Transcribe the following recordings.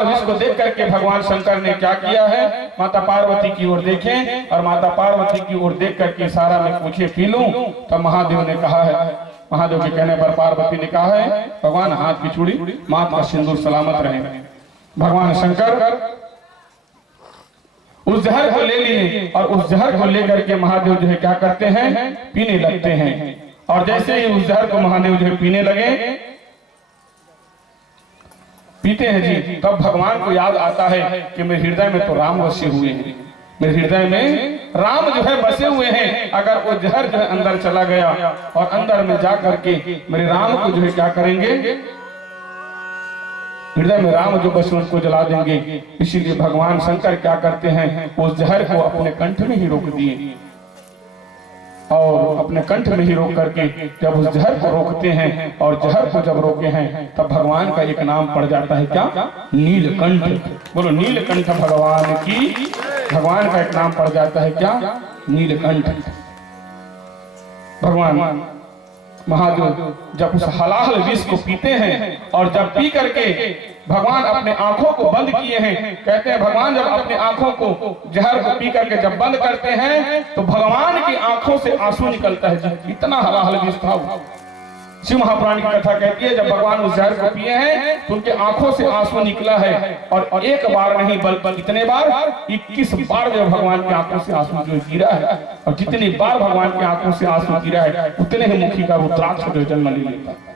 हलाहल विष को देख करके भगवान शंकर ने क्या किया है, माता पार्वती की ओर देखें और माता पार्वती की ओर देख करके इशारा में पूछे पी लूं। तब महादेव ने कहा है, महादेव के कहने पर पार्वती ने कहा है, भगवान हाथ की चूड़ी माथ का सिंदूर सलामत रहे। भगवान शंकर उस जहर को ले लिए और उस जहर को लेकर के महादेव जो है क्या करते हैं, पीने लगते हैं। और जैसे ही उस जहर को महादेव जो है पीने लगे, पीते हैं जी, तब भगवान को याद आता है कि मेरे हृदय में तो राम बसे हुए हैं, मेरे हृदय में राम जो है बसे हुए हैं। अगर वो जहर जो है अंदर चला गया और अंदर में जा करके मेरे राम को जो है क्या करेंगे, हृदय में राम जो बसे उनको जला देंगे। इसीलिए भगवान शंकर क्या करते हैं, उस जहर को अपने कंठ में ही रोक दिए और अपने कंठ में ही रोक करके जब उस जहर को रोकते हैं और जहर को जब रोके हैं तब भगवान का एक नाम पड़ जाता है, क्या, नीलकंठ। बोलो नीलकंठ भगवान की, भगवान का एक नाम पड़ जाता है क्या, नीलकंठ। भगवान महादेव जब उस हलाहल विष को पीते हैं और जब पी करके भगवान अपने आंखों को बंद किए हैं, कहते हैं भगवान जब अपने आंखों को जहर को पी करके जब बंद करते हैं तो भगवान की आंखों से आंसू निकलता है। इतना हलाहल विष था। शिव महापुराण की कथा कहती है जब भगवान उस जहर को पिए हैं तो उनके आंखों से आंसू निकला है और एक बार नहीं बल्कि कितने बार, 21 बार जो भगवान की आंखों से आंसू जो गिरा है। और जितनी बार भगवान की आंखों से आंसू गिरा है उतने ही मुखी का रुद्राक्ष जो जन्म ले लेता है।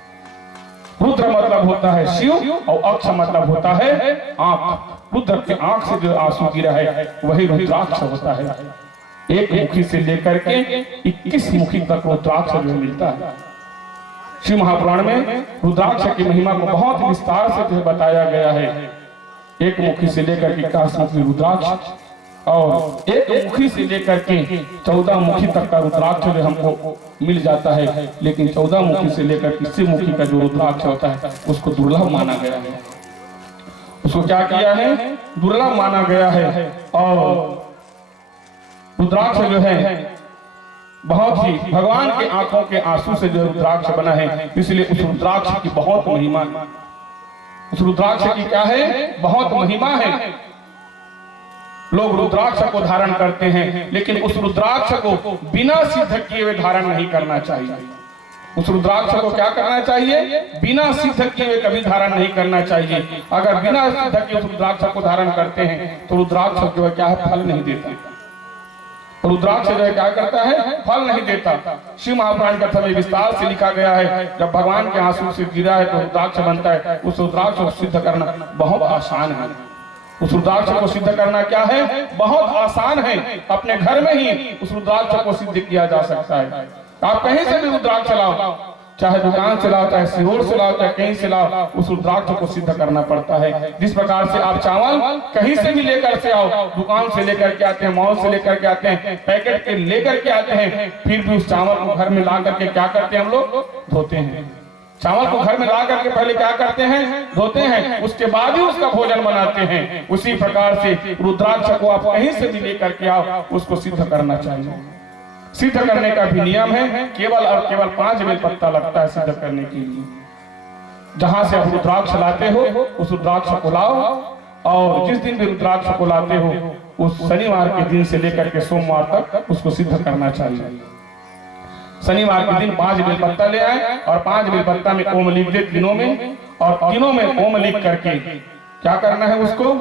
रुद्र मतलब होता है शिव और अक्ष मतलब होता है आंख। रुद्र के आंख से जो आंसू गिरा है वही रुद्राक्ष होता है। एक मुखी से लेकर के 21 मुखी तक रुद्राक्ष जो मिलता है। शिव महापुराण में रुद्राक्ष की महिमा को बहुत विस्तार से जो बताया गया है। एक मुखी से लेकर के 21 मुखी रुद्राक्ष और एक मुखी से लेकर के 14 मुखी तक का रुद्राक्ष जो हमको मिल जाता है। लेकिन 14 मुखी से लेकर 21 मुखी का जो रुद्राक्ष होता है उसको दुर्लभ माना गया है। उसको क्या किया है, दुर्लभ माना गया है। और रुद्राक्ष जो है बहुत ही भगवान के आंखों के आंसू से जो रुद्राक्ष बना है, इसलिए उस रुद्राक्ष की बहुत महिमा, उस रुद्राक्ष की क्या है, बहुत महिमा है। लोग रुद्राक्ष को धारण करते हैं लेकिन उस रुद्राक्ष को बिना सिद्ध किए हुए धारण नहीं करना चाहिए। उस रुद्राक्ष को क्या करना चाहिए, बिना सिद्ध किए हुए कभी धारण नहीं करना चाहिए। अगर बिना सिद्ध किए उस रुद्राक्ष को धारण करते हैं तो रुद्राक्ष जो है क्या है, फल नहीं देता। रुद्राक्ष जो है क्या करता है, फल नहीं देता। शिव महापुराण कथा में विस्तार से लिखा गया है जब भगवान के आंसू से गिरा है तो रुद्राक्ष बनता है। उस रुद्राक्ष को सिद्ध करना बहुत आसान है। उस रुद्राक्ष को सिद्ध करना क्या है, बहुत आसान है। अपने घर में ही उस रुद्राक्ष को सिद्ध किया जा सकता है। आप कहीं से भी रुद्राक्ष लाओ, चाहे दुकान से लाओ, चाहे सिहोर से लाओ, चाहे कहीं से लाओ, उस रुद्राक्ष को सिद्ध करना पड़ता है। जिस प्रकार से आप चावल कहीं से भी लेकर से आओ, दुकान से लेकर के आते हैं, मॉल से लेकर के आते हैं, पैकेट के लेकर के आते हैं, फिर भी उस चावल को घर में ला करके क्या करते हैं, हम लोग धोते हैं। चावल को घर में ला करके पहले क्या करते हैं, धोते हैं, उसके बाद ही उसका भोजन बनाते हैं। उसी प्रकार से रुद्राक्ष को आप कहीं से भी लेकर के आओ, उसको सिद्ध करना चाहिए। सिद्ध करने का भी नियम है, केवल और केवल 5 बेल पत्ता लगता है सिद्ध करने के लिए। जहां से आप रुद्राक्ष लाते हो उस रुद्राक्ष को लाओ और जिस दिन भी रुद्राक्ष को लाते हो उस शनिवार के दिन से लेकर के सोमवार तक उसको सिद्ध करना चाहिए। शनिवार के दिन 5 बेल पत्ता ले आए और 5 बेल पत्ता में ओम लिख दे तीनों में, और तीनों में ओम लिख करके क्या करना है, उसको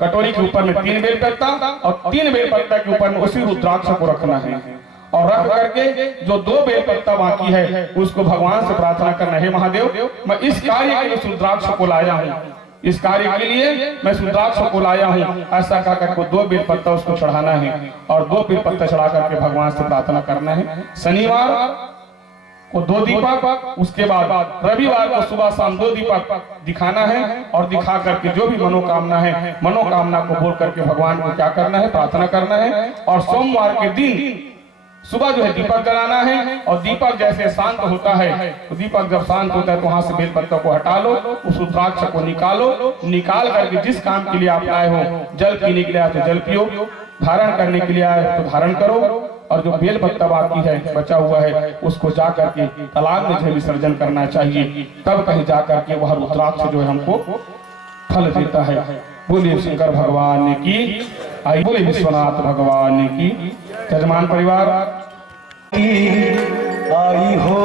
कटोरी के ऊपर में 3 बेल पत्ता और 3 बेल पत्ता के ऊपर में उसी रुद्राक्ष को रखना है। और रख करके जो 2 बेल पत्ता बाकी है उसको भगवान से प्रार्थना करना है, महादेव मैं इस कार्य के लिए रुद्राक्ष को लाया हूँ, इस कार्य के लिए मैं रुद्राक्ष को लाया हूँ, ऐसा कहकर को 2 बेल पत्ता उसको चढ़ाना है और 2 बेल पत्ता चढ़ा करके भगवान से प्रार्थना करना है। शनिवार को 2 दीपक, उसके बाद रविवार को सुबह शाम 2 दीपक दिखाना है और दिखा करके जो भी मनोकामना है, मनोकामना को बोल करके भगवान को क्या करना है, प्रार्थना करना है। और सोमवार के दिन सुबह जो है दीपक जलाना है और दीपक जैसे शांत होता है तो दीपक जब शांत होता है तो वहां से बेल पत्तों को हटा लो, उस रुद्राक्ष को निकालो, निकाल करके जिस काम के लिए आप आए हो, जल पीने के लिए आए तो जल पियो, धारण करने के लिए आए तो धारण करो, और जो बेल पत्ता बाकी है बचा हुआ है उसको जा करके तालाब में जो विसर्जन करना चाहिए। तब कहीं जा करके वह रुद्राक्ष जो है हमको फल देता है। बोलिए शंकर भगवान की, आई बोले विश्वनाथ भगवान की। यजमान परिवार आई हो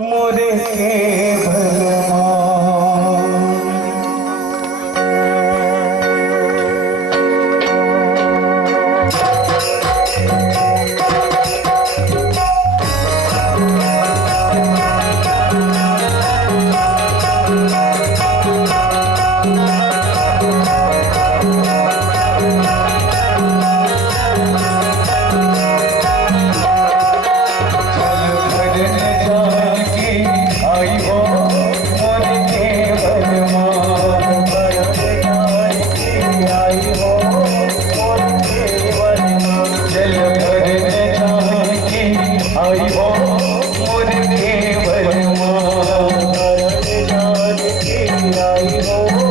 मोरे आई हो